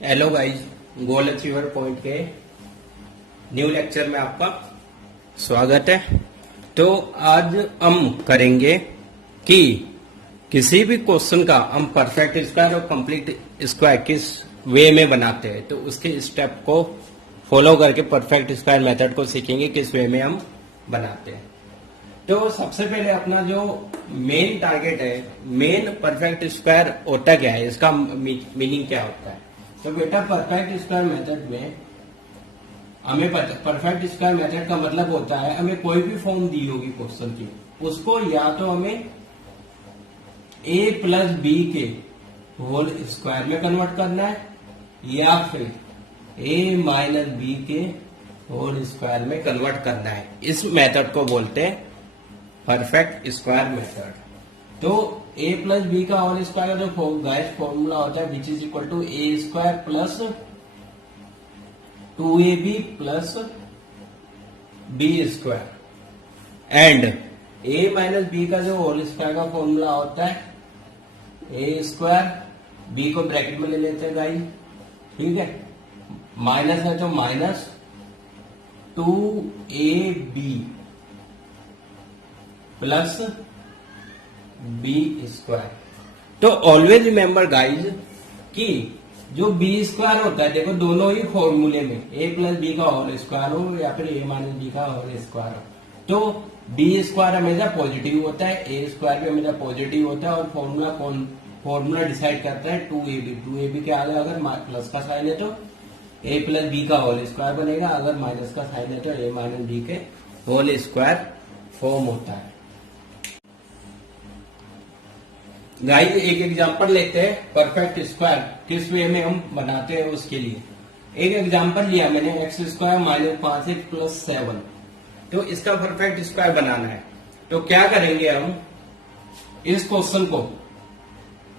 Hello guys, गोल achiever point के new lecture में आपका स्वागत है। तो आज हम करेंगे कि किसी भी क्वेश्चन का हम परफेक्ट स्क्वायर और कंप्लीट स्क्वायर किस वे में बनाते हैं, तो उसके स्टेप को फॉलो करके परफेक्ट स्क्वायर मेथड को सीखेंगे किस वे में हम बनाते हैं। तो सबसे पहले अपना जो मेन टारगेट है, मेन परफेक्ट स्क्वायर होता क्या है, इसका मीनिंग क्या होता है। तो बेटा परफेक्ट स्क्वायर मेथड में हमें परफेक्ट स्क्वायर मेथड का मतलब होता है हमें कोई भी फॉर्म दी होगी क्वेश्चन की, उसको या तो हमें a प्लस बी के होल स्क्वायर में कन्वर्ट करना है या फिर a माइनस बी के होल स्क्वायर में कन्वर्ट करना है। इस मेथड को बोलते हैं परफेक्ट स्क्वायर मेथड। तो a प्लस बी का होल स्क्वायर का जो गाइस फॉर्मूला होता है which is equal to a square plus 2ab plus b square and a minus B का जो होल स्क्वायर का फॉर्मूला होता है ए स्क्वायर, बी को ब्रैकेट में ले लेते हैं गाइस, ठीक है, माइनस है तो minus 2ab plus b square. तो ऑलवेज रिमेम्बर गाइज कि जो बी स्क्वायर होता है, देखो दोनों ही फॉर्मूले में ए प्लस बी का होल स्क्वायर हो या फिर ए माइनस बी का होल स्क्वायर हो, तो बी स्क्वायर हमेशा पॉजिटिव होता है, ए स्क्वायर भी हमेशा पॉजिटिव होता है और फॉर्मूला डिसाइड करता है 2ab के आगे अगर प्लस का साइन है तो ए प्लस बी का होल स्क्वायर बनेगा, अगर माइनस का साइन है तो ए माइनस बी के होल स्क्वायर फॉर्म होता है। गाइस एक एग्जांपल लेते हैं परफेक्ट स्क्वायर किस वे में हम बनाते हैं उसके लिए। एक एग्जांपल लिया मैंने x square minus 5x plus 7, तो इसका परफेक्ट स्क्वायर बनाना है। तो क्या करेंगे हम, इस क्वेश्चन को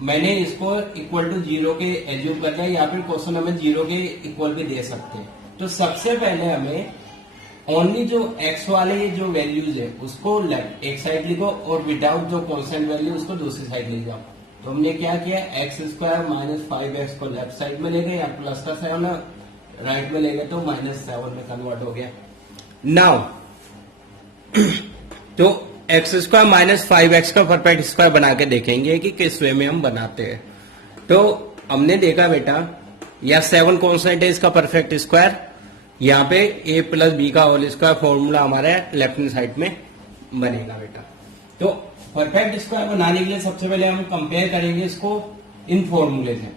मैंने इसको इक्वल टू 0 के एज्यूम करना है या फिर क्वेश्चन हमें 0 के इक्वल भी दे सकते हैं। तो सबसे पहले हमें ओनली जो x वाले जो वैल्यूज है उसको एक साइड लिखो और विदाउट जो कॉन्स्टेंट वैल्यू उसको दूसरी साइड ले जाओ। तो हमने क्या किया, एक्स स्क्वायर माइनस 5x को लेफ्ट साइड में ले गए या प्लस का 7 राइट में ले गए तो माइनस 7 में कन्वर्ट हो गया। नाउ तो एक्स स्क्वायर माइनस 5x का परफेक्ट स्क्वायर बना के देखेंगे कि किस वे में हम बनाते हैं। तो हमने देखा बेटा या 7 कॉन्स्टेंट है इसका परफेक्ट स्क्वायर, यहाँ पे a प्लस बी का होल स्क्वायर फॉर्मूला हमारे लेफ्ट हैंड साइड में बनेगा बेटा। तो परफेक्ट स्क्वायर बनाने के लिए सबसे पहले हम कंपेयर करेंगे इसको इन फॉर्मूले से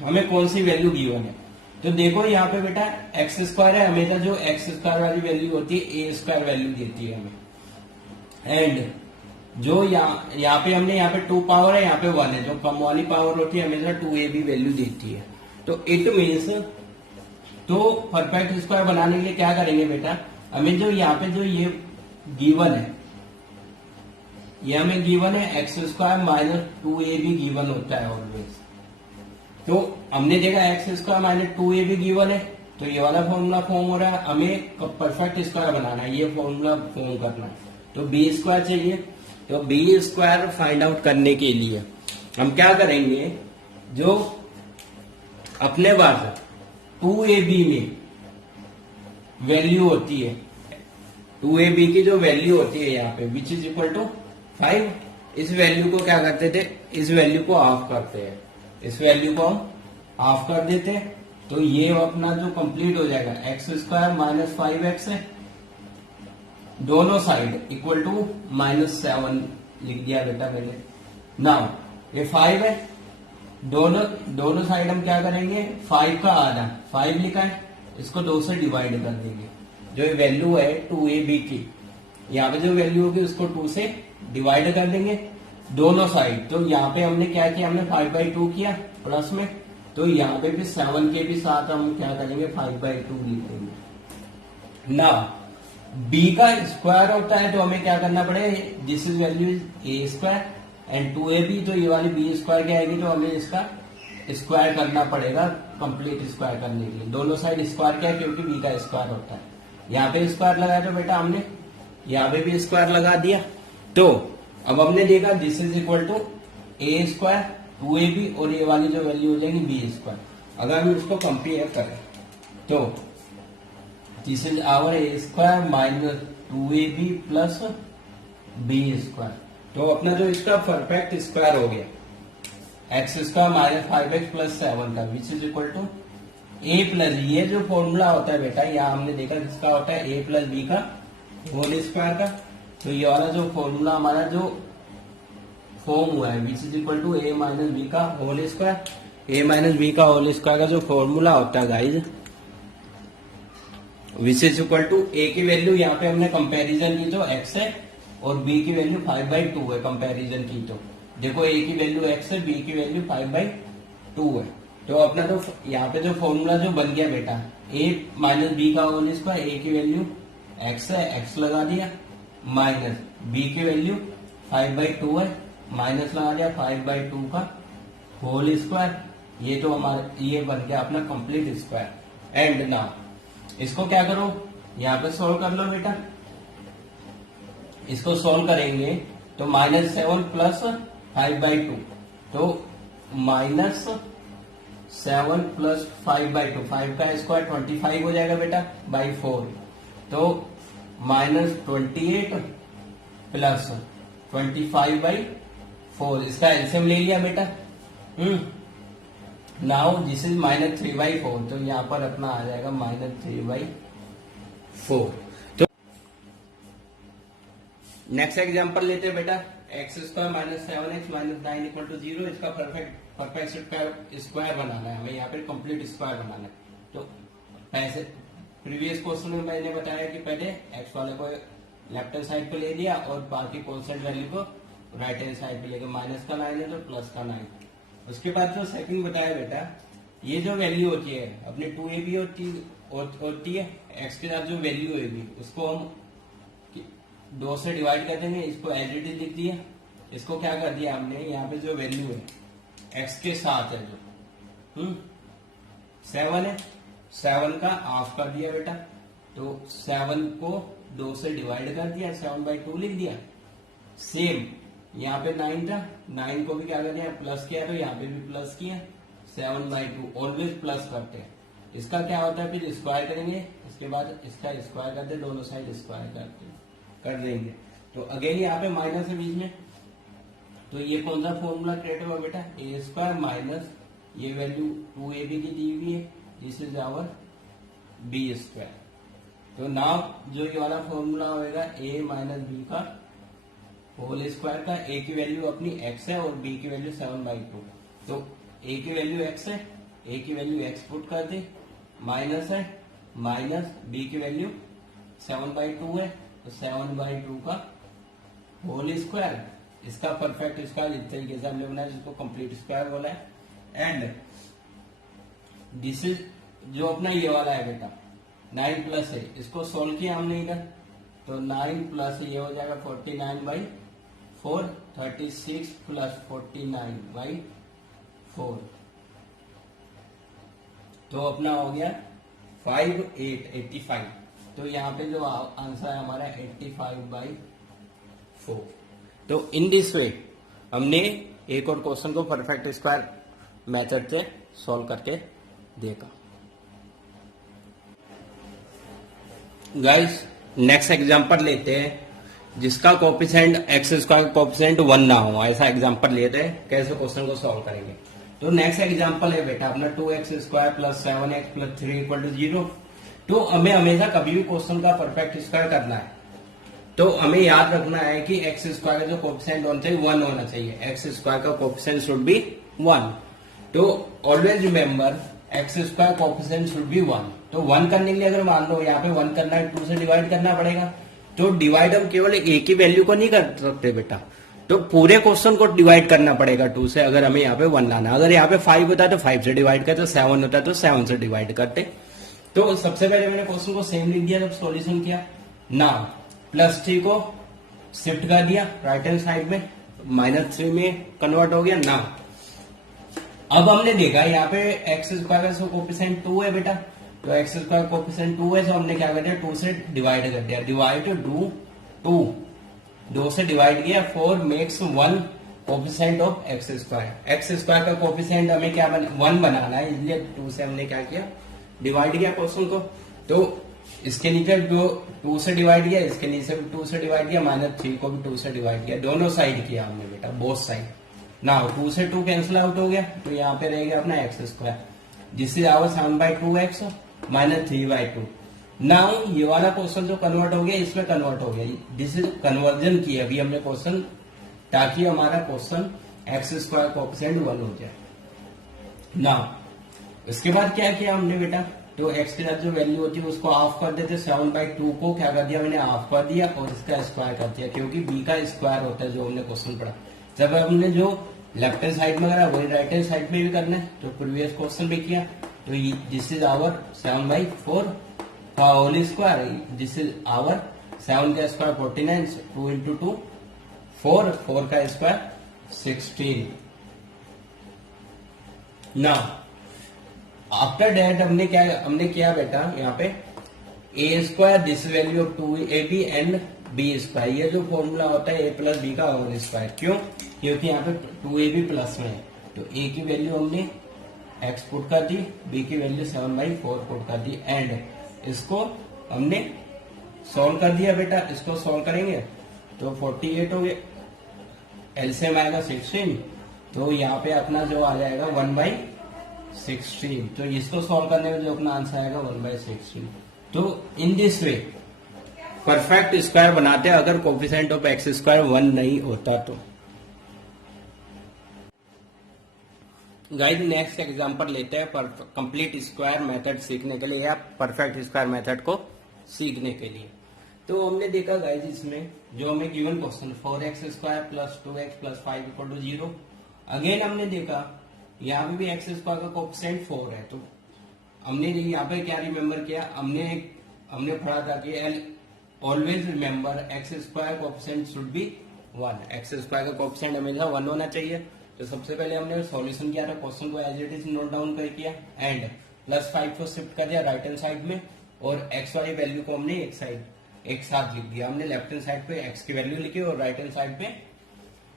हमें कौन सी वैल्यू गिवन है। तो देखो यहाँ पे बेटा एक्स स्क्वायर है, हमेशा जो एक्स स्क्वायर वाली वैल्यू होती है ए स्क्वायर वैल्यू देती है हमें, एंड जो यहाँ पे हमने यहाँ पे 2 पावर है, यहाँ पे 1 है, जो कम वाली पावर होती है हमेशा 2ab वैल्यू देती है। तो इट मीन्स तो परफेक्ट स्क्वायर बनाने के लिए क्या करेंगे बेटा, हमें जो यहाँ पे जो ये गिवन है, ये हमें गिवन है x square minus 2ab given होता है ऑलवेज। तो हमने देखा x square minus 2ab given है, तो ये वाला फॉर्मूला फॉर्म हो रहा है, हमें परफेक्ट स्क्वायर बनाना है, ये फॉर्मूला फॉर्म करना है। तो बी स्क्वायर चाहिए, तो बी स्क्वायर फाइंड आउट करने के लिए हम क्या करेंगे, जो अपने पास 2ab में वैल्यू होती है, 2ab की जो वैल्यू होती है यहाँ पे विच इज इक्वल टू 5, इस वैल्यू को क्या करते थे, इस वैल्यू को हाफ करते हैं, इस वैल्यू को हम हाफ कर देते हैं। तो ये अपना जो कंप्लीट हो जाएगा एक्स स्क्वायर माइनस 5x है, दोनों साइड इक्वल टू माइनस 7 लिख दिया बेटा मैंने। नाउ ये 5 है, दोनों साइड हम क्या करेंगे, 5 का आधा 5 लिखा है, इसको 2 से डिवाइड कर देंगे। जो वैल्यू है 2ab की, यहाँ पे जो वैल्यू होगी उसको 2 से डिवाइड कर देंगे दोनों साइड। तो यहाँ पे हमने क्या किया, हमने 5/2 किया प्लस में, तो यहाँ पे भी 7 के भी साथ हम क्या करेंगे 5/2 लिख देंगे। ना b का स्क्वायर होता है तो हमें क्या करना पड़ेगा, this is value is a square and 2ab, तो ये वाली बी स्क्वायर क्या आएगी, तो हमें इसका स्क्वायर करना पड़ेगा कंप्लीट स्क्वायर करने के लिए। दोनों साइड स्क्वायर क्या है, क्योंकि बी का स्क्वायर होता है। यहाँ पे स्क्वायर लगाया तो बेटा हमने यहाँ पे भी स्क्वायर लगा दिया। तो अब हमने देखा this is equal to a square 2ab और ये वाली जो वैल्यू हो जाएगी बी स्क्वायर। अगर हम इसको कंपेयर करें तो this is our a square minus 2ab plus b square. तो अपना जो इसका परफेक्ट स्क्वायर हो गया x square minus 5x plus 7 का which is equal to a plus, ये जो फॉर्मूला होता है बेटा यहाँ हमने देखा किसका होता है ए प्लस बी का होल स्क्वायर का। तो ये वाला जो फॉर्मूला हमारा जो फॉर्म हुआ है which is equal to A minus B का whole square, A minus B का होल स्क्वायर का जो फॉर्मूला होता है guys which is equal to A की वैल्यू यहाँ पे हमने कंपैरिजन की तो x है और b की वैल्यू 5/2 है कंपैरिजन की। तो देखो a की वैल्यू x है, b की वैल्यू 5/2 है। तो अपना तो यहाँ पे जो फॉर्मूला जो बन गया बेटा a माइनस बी का होल स्क्वायर, a की वैल्यू x है, x लगा दिया, माइनस b की वैल्यू 5/2 है, माइनस लगा दिया 5/2 का होल स्क्वायर। ये तो हमारा ये बन गया अपना कंप्लीट स्क्वायर। एंड नाउ इसको क्या करो यहाँ पे सोल्व कर लो बेटा। इसको सोल्व करेंगे तो -7 प्लस 5/2, तो -7 प्लस 5/2, 5 का स्क्वायर 25 हो जाएगा बेटा बाई 4, तो -28 प्लस 25/4 इसका एलसीएम ले लिया बेटा। नाउ दिस इज -3/4, तो यहाँ पर अपना आ जाएगा -3/4। तो नेक्स्ट एग्जांपल लेते हैं बेटा x square minus 7x minus 9 equal to 0। इसका परफेक्ट स्क्वायर बनाना है हमें, यहाँ पे कंप्लीट स्क्वायर बनाना है। तो पैसे प्रीवियस क्वेश्चन में मैंने बताया कि पहले एक्स वाले को लेफ्ट हैंड साइड पे ले लिया और बाकी कॉन्स्टेंट वैल्यू को राइट हैंड साइड पे लेके माइनस का 9 है तो प्लस का 9। उसके बाद जो सेकंड बताया बेटा ये जो वैल्यू होती है अपनी 2ab होती है, एक्स के साथ जो वैल्यू होगी उसको हम 2 से डिवाइड कर देंगे, इसको एज इट इज लिख दिया। इसको क्या कर दिया हमने यहाँ पे जो वैल्यू है एक्स के साथ है जो 7 है, 7 का हाफ कर दिया बेटा, तो 7 को 2 से डिवाइड कर दिया, 7/2 लिख दिया। सेम यहाँ पे 9 था, 9 को भी क्या कर दिया प्लस किया, तो यहाँ पे भी प्लस किया, 7/2 ऑलवेज प्लस करते हैं। इसका क्या होता है फिर स्क्वायर करेंगे, इसके बाद इसका स्क्वायर करते, दोनों साइड स्क्वायर कर देंगे। तो अगेन यहाँ पे माइनस है बीच में, तो ये कौन सा फॉर्मूला क्रिएट हुआ बेटा ए स्क्वायर माइनस ये वैल्यू 2ab की दी हुई है, this is our b square. तो नाउ जो ये वाला फॉर्मूला होगा ए माइनस बी का होल स्क्वायर का, ए की वैल्यू अपनी x है और b की वैल्यू 7/2। तो a की वैल्यू x है, a की वैल्यू x पुट कर दे, माइनस है, माइनस b की वैल्यू 7/2 है, तो 7/2 का होल स्क्वायर। इसका परफेक्ट स्क्वायर इस तरीके से हमने बनाया जिसको कंप्लीट स्क्वायर बोला है। एंड दिस इज जो अपना ये वाला है बेटा 9 प्लस है, इसको सोल्व किया हमने इधर, तो 9 प्लस ये हो जाएगा 49/4, 36 प्लस 49/4, तो अपना हो गया 85। तो यहाँ पे जो आंसर है हमारा 85/4। तो इन दिस वे हमने एक और क्वेश्चन को परफेक्ट स्क्वायर मेथड से सॉल्व करके देखा। गाइस नेक्स्ट एग्जांपल लेते हैं जिसका कोफिशिएंट एक्स स्क्वायर कोफिशिएंट 1 ना हो, ऐसा एग्जांपल लेते हैं कैसे क्वेश्चन को सॉल्व करेंगे। तो नेक्स्ट एग्जांपल है बेटा अपना 2x square plus 7x plus 3 equal to 0। तो हमें हमेशा कभी भी क्वेश्चन का परफेक्ट स्क्वायर करना है तो हमें याद रखना है कि एक्स स्क्वायर का जो कोफिशिएंट होना चाहिए 1 होना चाहिए, एक्स स्क्वायर का कोफिशिएंट शुड बी 1। तो always remember x square coefficient should be 1। तो 1 करने के लिए अगर मान लो यहाँ पे 1 करना है 2 से डिवाइड करना पड़ेगा, तो डिवाइड हम केवल एक ही वैल्यू को नहीं कर सकते बेटा, तो पूरे क्वेश्चन को डिवाइड करना पड़ेगा 2 से अगर हमें यहाँ पे 1 लाना। अगर यहाँ पे 5 होता है तो 5 से डिवाइड करते, 7 होता है तो 7 से डिवाइड करते। तो सबसे पहले मैंने क्वेश्चन को सेम लिख दिया जब सॉल्यूशन किया ना, +3 को शिफ्ट कर दिया राइट हैंड साइड में, -3 में कन्वर्ट हो गया ना। अब हमने देखा यहाँ पे एक्स स्क्वायर का कोफिशिएंट 2 है बेटा, तो एक्स स्क्वायर कोफिशिएंट 2 है, तो हमने क्या कर दिया 2 से डिवाइड कर दिया, डिवाइड 2 से डिवाइड किया, 4 makes 1 coefficient of x square. X square का कोफिशिएंट हमें क्या 1 बनाना है, इसलिए 2 से हमने क्या किया, डिवाइड किया क्वेश्चन को। तो इसके नीचे जो 2 से डिवाइड किया, इसके नीचे भी 2 से डिवाइड किया, -3 को भी 2 से डिवाइड किया, दोनों साइड किया हमने बेटा, बोथ साइड। ना 2 से 2 कैंसिल आउट हो गया, तो यहाँ पे रहेगा अपना एक्स स्क्वायर, जिससे आवर 7/2x -3/2। नाउ ये वाला क्वेश्चन जो कन्वर्ट हो गया इसमें कन्वर्ट हो गया, दिस इज कन्वर्जन किया अभी हमने क्वेश्चन, ताकि हमारा क्वेश्चन एक्स स्क्वायर कोएफिशिएंट 1 हो जाए। नाउ इसके बाद क्या किया हमने बेटा, तो एक्स के साथ जो वैल्यू होती है उसको हाफ कर देते, 7/2 को क्या कर दिया मैंने, हाफ कर दिया और इसका स्क्वायर कर दिया, क्योंकि बी का स्क्वायर होता है जो हमने क्वेश्चन पढ़ा। जब हमने जो लेफ्ट हैंड साइड में करा वही राइट हैंड साइड में भी करना है, तो प्रीवियस क्वेश्चन में किया। तो this is our 7/4 whole square, this is our 7 का स्क्वायर 49, 2 इंटू 2 4, 4 का स्क्वायर 16। नाउ आफ्टर डेट हमने किया बेटा, यहाँ पे A square this value of 2ab and B square, ये जो फॉर्मूला होता है a प्लस बी का होल स्क्वायर। क्यों, क्योंकि यहाँ पे 2ab प्लस में है, तो a की वैल्यू हमने x पुट कर दी, b की वैल्यू 7/4 पुट कर दी, एंड इसको हमने सॉल्व कर दिया बेटा। इसको सॉल्व करेंगे तो 48 हो गए, एलसीएम आएगा 16, तो यहाँ पे अपना जो आ जाएगा 1/16, तो इसको सॉल्व करने में जो अपना आंसर आएगा 1/16। तो in this way perfect square बनाते हैं अगर कोफिशिएंट ऑफ एक्स स्क्वायर 1 नहीं होता तो। गाइस नेक्स्ट एग्जांपल लेते हैं कंप्लीट स्क्वायर मेथड सीखने के लिए या परफेक्ट स्क्वायर मेथड को सीखने के लिए। तो हमने देखा गाइस इसमें जो हमें given question 4x square plus 2x plus 5 equal to 0, again हमने देखा यहाँ पे भी एक्स स्क्वायर का कोफिशिएंट 4 है, तो हमने यहाँ पे क्या रिमेम्बर किया, हमने पढ़ा था कि always remember x square coefficient should be 1, x square का कोफिशिएंट हमेशा 1 होना चाहिए। तो सबसे पहले हमने सॉल्यूशन किया था, क्वेश्चन को as it is note down कर किया, एंड +5 को शिफ्ट कर दिया राइट हैंड साइड में, और एक्स वाली वैल्यू को हमने एक साथ लिख दिया। हमने लेफ्ट हैंड साइड पे एक्स की वैल्यू लिखी और राइट हैंड साइड पे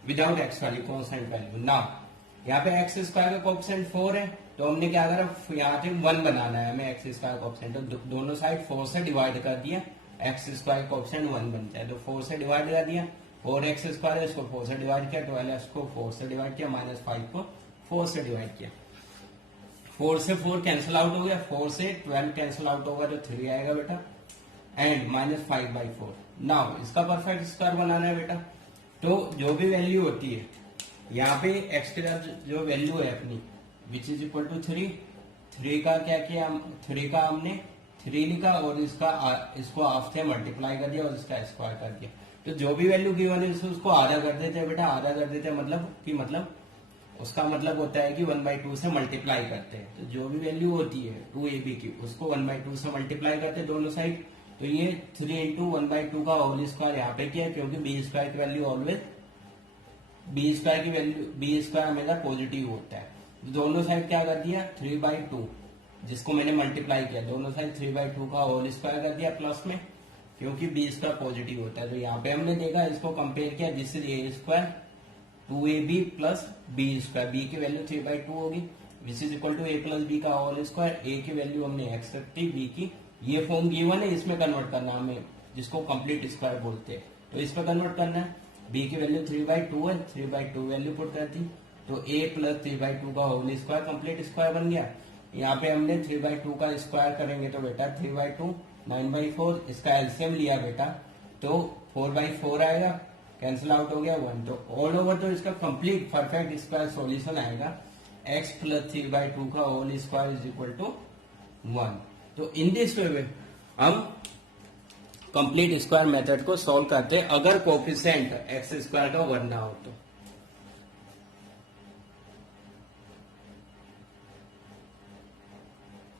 विदाउट एक्स वाली कॉन्स्टेंट वैल्यू। ना यहाँ पे एक्स स्क्वायर का कोफिशिएंट 4 है, तो हमने क्या करा, यहाँ पे 1 बनाना है हमें एक्स स्क्वायर कोफिशिएंट, तो दोनों साइड 4 से डिवाइड कर दिया, एक्स स्क्वायर कोफिशिएंट 1 बनता है, तो 4 से डिवाइड कर दिया, 4x स्क्वायर है इसको 4 से डिवाइड किया, 12x को 4 से डिवाइड किया, -5 को 4 से डिवाइड किया, 4 से 4 कैंसिल आउट हो गया, 4 से 12 कैंसिल आउट होगा तो 3 आएगा बेटा, एंड -5/4। नाउ इसका परफेक्ट स्क्वायर बनाना है बेटा, तो जो भी वैल्यू होती है यहाँ पे x के साथ जो वैल्यू है अपनी विच इज इक्वल टू 3 का क्या किया, 3 का हमने 3 लिखा और इसको हाफ से मल्टीप्लाई कर दिया और इसका स्क्वायर कर दिया। तो जो भी वैल्यू गिवन है उसको आधा कर देते हैं बेटा, आधा कर देते हैं मतलब उसका मतलब होता है कि 1/2 से मल्टीप्लाई करते हैं। तो जो भी वैल्यू होती है 2ab की उसको 1/2 से मल्टीप्लाई करते हैं दोनों साइड। तो ये 3 इंटू 1/2 का होल स्क्वायर यहाँ पे किया है, क्योंकि बी स्क्वायर की वैल्यू ऑलवेज बी स्क्वायर हमेशा पॉजिटिव होता है। तो दोनों साइड क्या कर दिया 3/2, जिसको मैंने मल्टीप्लाई किया, दोनों साइड 3/2 का होल स्क्वायर कर दिया प्लस में, क्योंकि बी स्क्वायर पॉजिटिव होता है। तो यहाँ पे हमने देखा इसको कंपेयर किया, this is a square 2ab plus b square, b की वैल्यू 3/2 होगी, which is equal to a plus B का होल स्क्वायर, ए की वैल्यू हमने एक्स रखी, बी की ये फॉर्म गिवन है, इसमें कन्वर्ट करना हमें, जिसको कंप्लीट स्क्वायर बोलते हैं, तो इसमें कन्वर्ट करना है। बी की वैल्यू 3/2 है, 3/2 वैल्यू पुट कर दी, तो ए प्लस 3/2 का होल स्क्वायर कंप्लीट स्क्वायर बन गया। यहाँ पे हमने 3/2 का स्क्वायर करेंगे तो बेटा 3/2 9/4, इसका एलसीएम लिया बेटा तो 4/4 आएगा, कैंसिल आउट हो गया 1, तो ऑल ओवर तो इसका कंप्लीट परफेक्ट स्क्वायर सॉल्यूशन आएगा x प्लस 3/2 का whole square is equal to 1। तो इन दिस वे हम कंप्लीट स्क्वायर मेथड को सॉल्व करते हैं अगर कोफिशिएंट एक्स स्क्वायर का 1 ना हो तो।